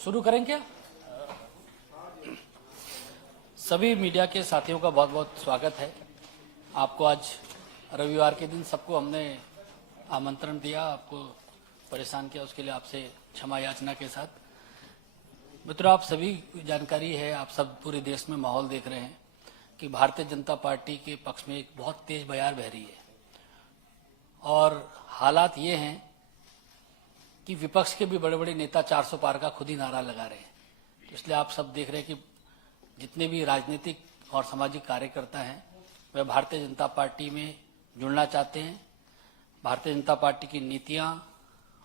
शुरू करें क्या? सभी मीडिया के साथियों का बहुत बहुत स्वागत है। आपको आज रविवार के दिन सबको हमने आमंत्रण दिया, आपको परेशान किया, उसके लिए आपसे क्षमा याचना के साथ। मित्रों, आप सभी जानकारी है, आप सब पूरे देश में माहौल देख रहे हैं कि भारतीय जनता पार्टी के पक्ष में एक बहुत तेज बयार बह रही है और हालात ये हैं कि विपक्ष के भी बड़े बड़े नेता 400 पार का खुद ही नारा लगा रहे हैं। तो इसलिए आप सब देख रहे हैं कि जितने भी राजनीतिक और सामाजिक कार्यकर्ता हैं वह भारतीय जनता पार्टी में जुड़ना चाहते हैं। भारतीय जनता पार्टी की नीतियां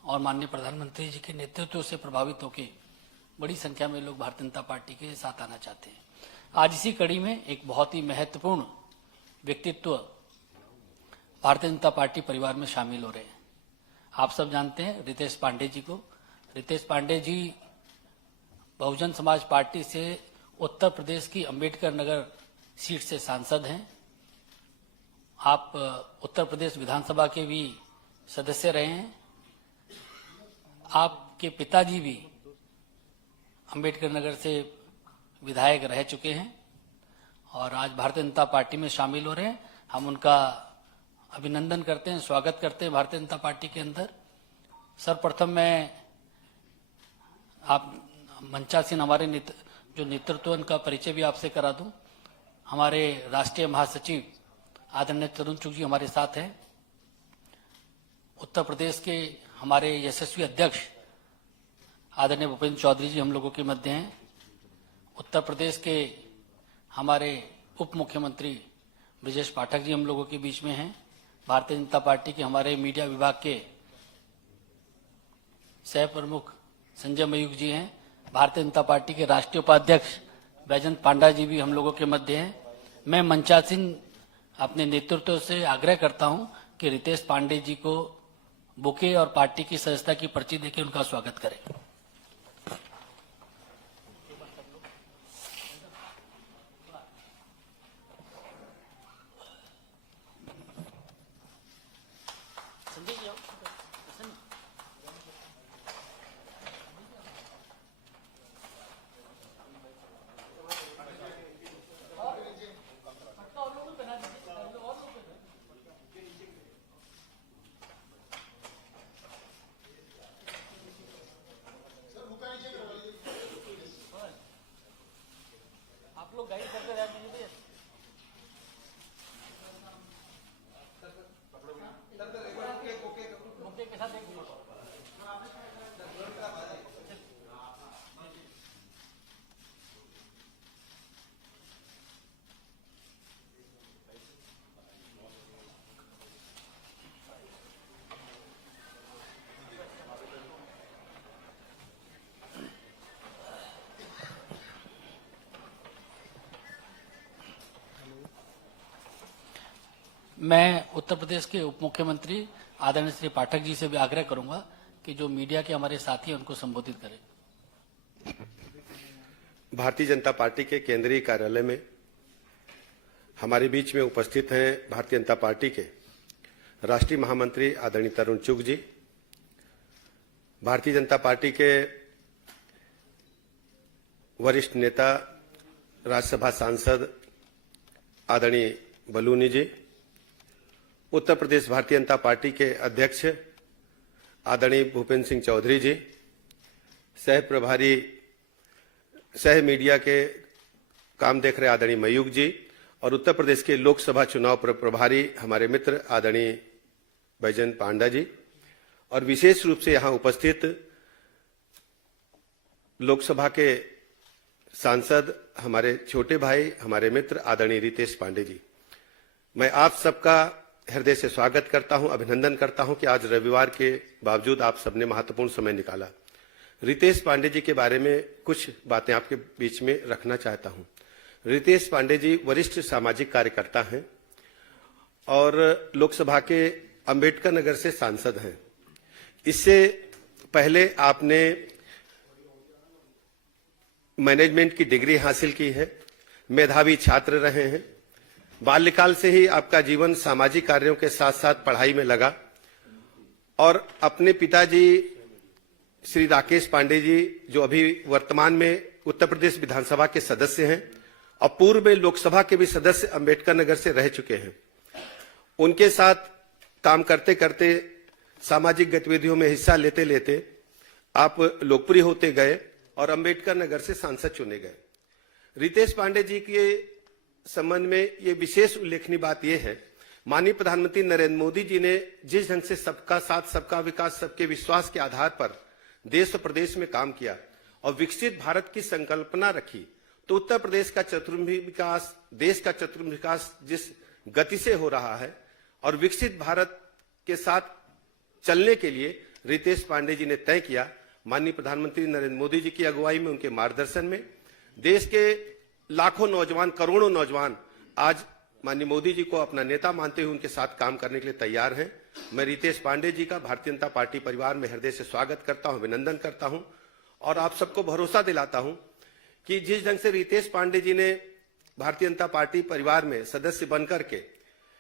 और माननीय प्रधानमंत्री जी के नेतृत्व से प्रभावित होकर बड़ी संख्या में लोग भारतीय जनता पार्टी के साथ आना चाहते हैं। आज इसी कड़ी में एक बहुत ही महत्वपूर्ण व्यक्तित्व भारतीय जनता पार्टी परिवार में शामिल हो रहे हैं। आप सब जानते हैं रितेश पांडे जी को। रितेश पांडे जी बहुजन समाज पार्टी से उत्तर प्रदेश की अंबेडकर नगर सीट से सांसद हैं। आप उत्तर प्रदेश विधानसभा के भी सदस्य रहे हैं। आपके पिताजी भी अंबेडकर नगर से विधायक रह चुके हैं और आज भारतीय जनता पार्टी में शामिल हो रहे हैं। हम उनका अभिनंदन करते हैं, स्वागत करते हैं भारतीय जनता पार्टी के अंदर। सर्वप्रथम मैं आप मंचासीन हमारे जो नेतृत्व उनका परिचय भी आपसे करा दूं। हमारे राष्ट्रीय महासचिव आदरणीय तरुण चुग जी हमारे साथ हैं। उत्तर प्रदेश के हमारे यशस्वी अध्यक्ष आदरणीय भूपेंद्र चौधरी जी हम लोगों के मध्य हैं। उत्तर प्रदेश के हमारे उप मुख्यमंत्री ब्रजेश पाठक जी हम लोगों के बीच में हैं। भारतीय जनता पार्टी के हमारे मीडिया विभाग के सह प्रमुख संजय मयूख जी हैं। भारतीय जनता पार्टी के राष्ट्रीय उपाध्यक्ष बैजंत पांडा जी भी हम लोगों के मध्य हैं। मैं मंचासीन अपने नेतृत्व से आग्रह करता हूं कि रितेश पांडे जी को बुके और पार्टी की सदस्यता की पर्ची देकर उनका स्वागत करें। आप लोग गाइड करते रह दीजिए। बुके के साथ एक फोटो। मैं उत्तर प्रदेश के उप मुख्यमंत्री आदरणीय श्री पाठक जी से भी आग्रह करूंगा कि जो मीडिया के हमारे साथी हैं उनको संबोधित करें। भारतीय जनता पार्टी के केंद्रीय कार्यालय में हमारे बीच में उपस्थित हैं भारतीय जनता पार्टी के राष्ट्रीय महामंत्री आदरणीय तरुण चुग जी, भारतीय जनता पार्टी के वरिष्ठ नेता राज्यसभा सांसद आदरणीय बलूनी जी, उत्तर प्रदेश भारतीय जनता पार्टी के अध्यक्ष आदरणीय भूपेंद्र सिंह चौधरी जी, सह प्रभारी सह मीडिया के काम देख रहे आदरणीय मयूख जी और उत्तर प्रदेश के लोकसभा चुनाव प्रभारी हमारे मित्र आदरणीय बैजंत पांडा जी और विशेष रूप से यहां उपस्थित लोकसभा के सांसद हमारे छोटे भाई हमारे मित्र आदरणीय रितेश पांडे जी। मैं आप सबका हृदय से स्वागत करता हूं, अभिनंदन करता हूं कि आज रविवार के बावजूद आप सबने महत्वपूर्ण समय निकाला। रितेश पांडे जी के बारे में कुछ बातें आपके बीच में रखना चाहता हूं। रितेश पांडे जी वरिष्ठ सामाजिक कार्यकर्ता हैं और लोकसभा के अंबेडकर नगर से सांसद हैं। इससे पहले आपने मैनेजमेंट की डिग्री हासिल की है, मेधावी छात्र रहे हैं। बाल्यकाल से ही आपका जीवन सामाजिक कार्यों के साथ साथ पढ़ाई में लगा और अपने पिताजी श्री राकेश पांडे जी, जो अभी वर्तमान में उत्तर प्रदेश विधानसभा के सदस्य हैं और पूर्व में लोकसभा के भी सदस्य अंबेडकर नगर से रह चुके हैं, उनके साथ काम करते करते सामाजिक गतिविधियों में हिस्सा लेते लेते आप लोकप्रिय होते गए और अंबेडकर नगर से सांसद चुने गए। रितेश पांडे जी के संबंध में ये विशेष उल्लेखनीय बात यह है, माननीय प्रधानमंत्री नरेंद्र मोदी जी ने जिस ढंग से सबका साथ सबका विकास सबके विश्वास के आधार पर देश और प्रदेश में काम किया और विकसित भारत की संकल्पना रखी, तो उत्तर प्रदेश का चतुर्मुखी विकास, देश का चतुर्मुखी विकास जिस गति से हो रहा है और विकसित भारत के साथ चलने के लिए रितेश पांडे जी ने तय किया। माननीय प्रधानमंत्री नरेंद्र मोदी जी की अगुवाई में, उनके मार्गदर्शन में देश के लाखों नौजवान, करोड़ों नौजवान आज माननीय मोदी जी को अपना नेता मानते हुए उनके साथ काम करने के लिए तैयार हैं। मैं रितेश पांडे जी का भारतीय जनता पार्टी परिवार में हृदय से स्वागत करता हूं, अभिनंदन करता हूं और आप सबको भरोसा दिलाता हूं कि जिस ढंग से रितेश पांडे जी ने भारतीय जनता पार्टी परिवार में सदस्य बनकर के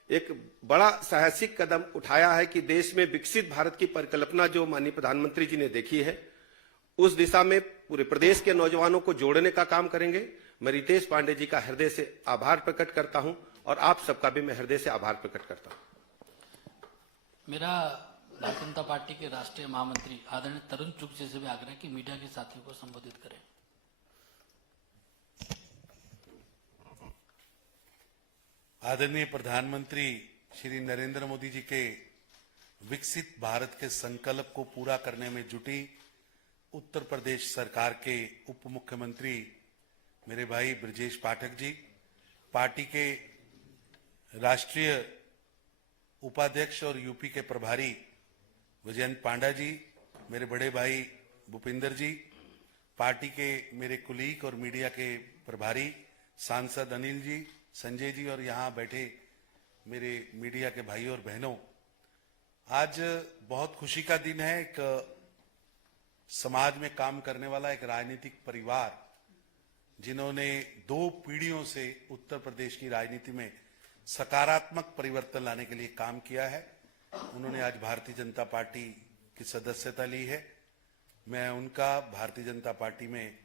एक बड़ा साहसिक कदम उठाया है कि देश में विकसित भारत की परिकल्पना जो माननीय प्रधानमंत्री जी ने देखी है, उस दिशा में पूरे प्रदेश के नौजवानों को जोड़ने का काम करेंगे। मैं रितेश पांडे जी का हृदय से आभार प्रकट करता हूं और आप सबका भी मैं हृदय से आभार प्रकट करता हूं। मेरा भारतीय जनता पार्टी के राष्ट्रीय महामंत्री आदरणीय तरुण चुग जी से भी आग्रह है कि मीडिया के साथियों को संबोधित करें। आदरणीय प्रधानमंत्री श्री नरेंद्र मोदी जी के विकसित भारत के संकल्प को पूरा करने में जुटी उत्तर प्रदेश सरकार के उप मुख्यमंत्री मेरे भाई ब्रजेश पाठक जी, पार्टी के राष्ट्रीय उपाध्यक्ष और यूपी के प्रभारी विजयंत पांडा जी, मेरे बड़े भाई भूपिंदर जी, पार्टी के मेरे कुलीग और मीडिया के प्रभारी सांसद अनिल जी, संजय जी और यहाँ बैठे मेरे मीडिया के भाई और बहनों, आज बहुत खुशी का दिन है। एक समाज में काम करने वाला एक राजनीतिक परिवार जिन्होंने 2 पीढ़ियों से उत्तर प्रदेश की राजनीति में सकारात्मक परिवर्तन लाने के लिए काम किया है, उन्होंने आज भारतीय जनता पार्टी की सदस्यता ली है। मैं उनका भारतीय जनता पार्टी में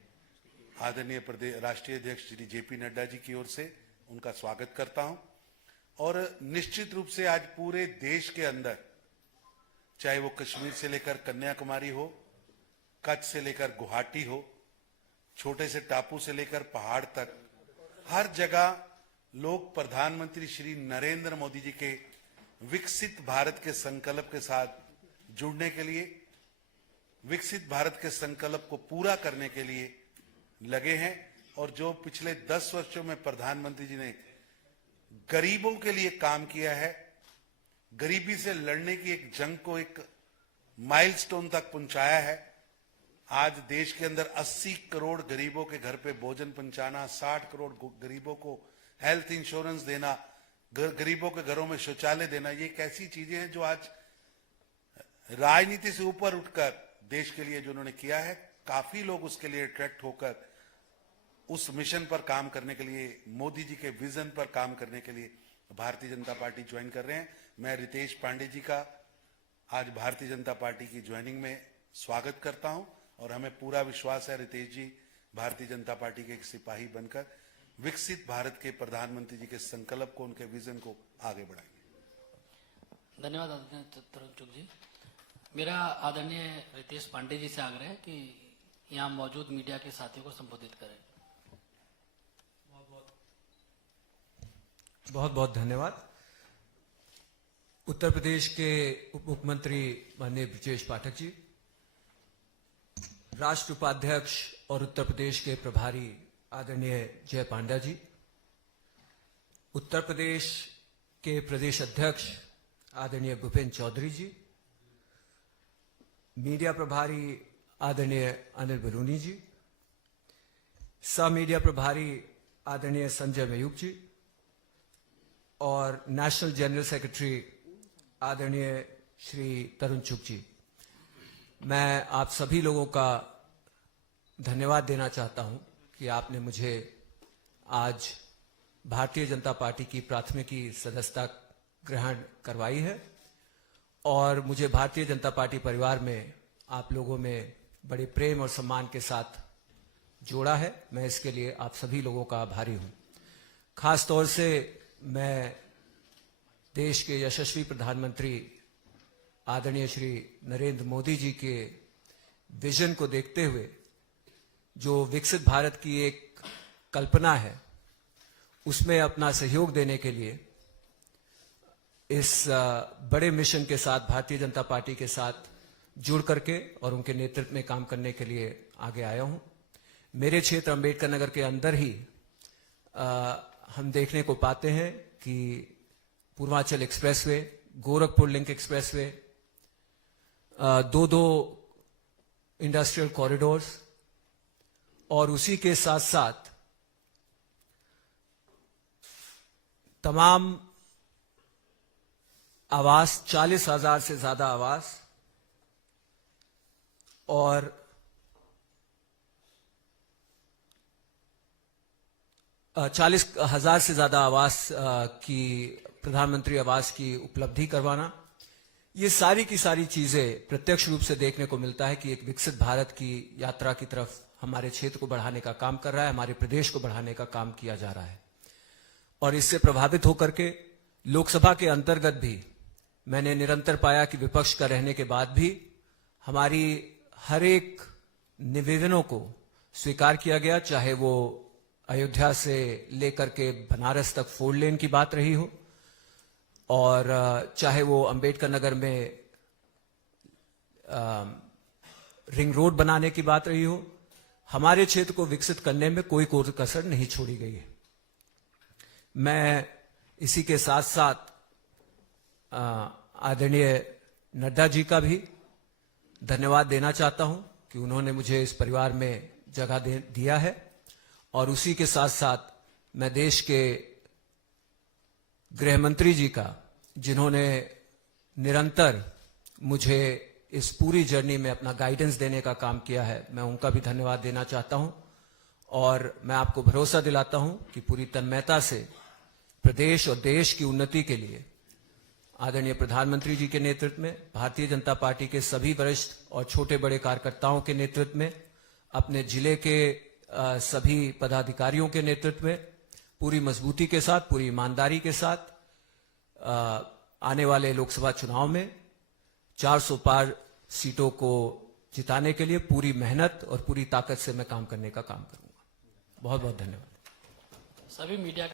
आदरणीय प्रदेश राष्ट्रीय अध्यक्ष श्री जेपी नड्डा जी की ओर से उनका स्वागत करता हूं और निश्चित रूप से आज पूरे देश के अंदर, चाहे वो कश्मीर से लेकर कन्याकुमारी हो, कच्छ से लेकर गुवाहाटी हो, छोटे से टापू से लेकर पहाड़ तक, हर जगह लोग प्रधानमंत्री श्री नरेंद्र मोदी जी के विकसित भारत के संकल्प के साथ जुड़ने के लिए, विकसित भारत के संकल्प को पूरा करने के लिए लगे हैं। और जो पिछले 10 वर्षों में प्रधानमंत्री जी ने गरीबों के लिए काम किया है, गरीबी से लड़ने की एक जंग को एक माइलस्टोन तक पहुंचाया है। आज देश के अंदर 80 करोड़ गरीबों के घर पे भोजन पहुंचाना, 60 करोड़ गरीबों को हेल्थ इंश्योरेंस देना, गरीबों के घरों में शौचालय देना, ये एक ऐसी चीजें हैं जो आज राजनीति से ऊपर उठकर देश के लिए जो उन्होंने किया है, काफी लोग उसके लिए अट्रैक्ट होकर उस मिशन पर काम करने के लिए, मोदी जी के विजन पर काम करने के लिए भारतीय जनता पार्टी ज्वाइन कर रहे हैं। मैं रितेश पांडे जी का आज भारतीय जनता पार्टी की ज्वाइनिंग में स्वागत करता हूं और हमें पूरा विश्वास है रितेश जी भारतीय जनता पार्टी के एक सिपाही बनकर विकसित भारत के प्रधानमंत्री जी के संकल्प को, उनके विजन को आगे बढ़ाएंगे। धन्यवाद आदरणीय तरुण चुग जी। मेरा आदरणीय रितेश पांडे जी से आग्रह है कि यहाँ मौजूद मीडिया के साथियों को संबोधित करें। बहुत बहुत धन्यवाद। उत्तर प्रदेश के उप मुख्यमंत्री माननीय ब्रजेश पाठक जी, राष्ट्र उपाध्यक्ष और उत्तर प्रदेश के प्रभारी आदरणीय जय पांडा जी, उत्तर प्रदेश के प्रदेश अध्यक्ष आदरणीय भूपेंद्र चौधरी जी, मीडिया प्रभारी आदरणीय अनिल बलूनी जी, सह मीडिया प्रभारी आदरणीय संजय मयूख जी और नेशनल जनरल सेक्रेटरी आदरणीय श्री तरुण चुग जी, मैं आप सभी लोगों का धन्यवाद देना चाहता हूं कि आपने मुझे आज भारतीय जनता पार्टी की प्राथमिकी सदस्यता ग्रहण करवाई है और मुझे भारतीय जनता पार्टी परिवार में आप लोगों में बड़े प्रेम और सम्मान के साथ जोड़ा है। मैं इसके लिए आप सभी लोगों का आभारी हूं। खास तौर से मैं देश के यशस्वी प्रधानमंत्री आदरणीय श्री नरेंद्र मोदी जी के विजन को देखते हुए जो विकसित भारत की एक कल्पना है, उसमें अपना सहयोग देने के लिए इस बड़े मिशन के साथ भारतीय जनता पार्टी के साथ जुड़ करके और उनके नेतृत्व में काम करने के लिए आगे आया हूं। मेरे क्षेत्र अंबेडकर नगर के अंदर ही हम देखने को पाते हैं कि Purvanchal expressway, Gorakhpur link expressway, दो इंडस्ट्रियल कॉरिडोर्स और उसी के साथ साथ तमाम आवास, 40,000 से ज्यादा आवास और 40,000 से ज्यादा आवास की प्रधानमंत्री आवास की उपलब्धि करवाना, ये सारी की सारी चीजें प्रत्यक्ष रूप से देखने को मिलता है कि एक विकसित भारत की यात्रा की तरफ हमारे क्षेत्र को बढ़ाने का काम कर रहा है, हमारे प्रदेश को बढ़ाने का काम किया जा रहा है। और इससे प्रभावित होकर के लोकसभा के अंतर्गत भी मैंने निरंतर पाया कि विपक्ष का रहने के बाद भी हमारी हर एक निवेदनों को स्वीकार किया गया, चाहे वो अयोध्या से लेकर के बनारस तक 4 लेन की बात रही हो और चाहे वो अंबेडकर नगर में रिंग रोड बनाने की बात रही हो। हमारे क्षेत्र को विकसित करने में कोई कसर नहीं छोड़ी गई है। मैं इसी के साथ साथ आदरणीय नड्डा जी का भी धन्यवाद देना चाहता हूं कि उन्होंने मुझे इस परिवार में जगह दिया है। और उसी के साथ साथ मैं देश के गृह मंत्री जी का, जिन्होंने निरंतर मुझे इस पूरी जर्नी में अपना गाइडेंस देने का काम किया है, मैं उनका भी धन्यवाद देना चाहता हूं। और मैं आपको भरोसा दिलाता हूं कि पूरी तन्मयता से प्रदेश और देश की उन्नति के लिए आदरणीय प्रधानमंत्री जी के नेतृत्व में, भारतीय जनता पार्टी के सभी वरिष्ठ और छोटे बड़े कार्यकर्ताओं के नेतृत्व में, अपने जिले के सभी पदाधिकारियों के नेतृत्व में पूरी मजबूती के साथ, पूरी ईमानदारी के साथ आने वाले लोकसभा चुनाव में 400 पार सीटों को जिताने के लिए पूरी मेहनत और पूरी ताकत से मैं काम करने का काम करूंगा। बहुत बहुत धन्यवाद। सभी मीडिया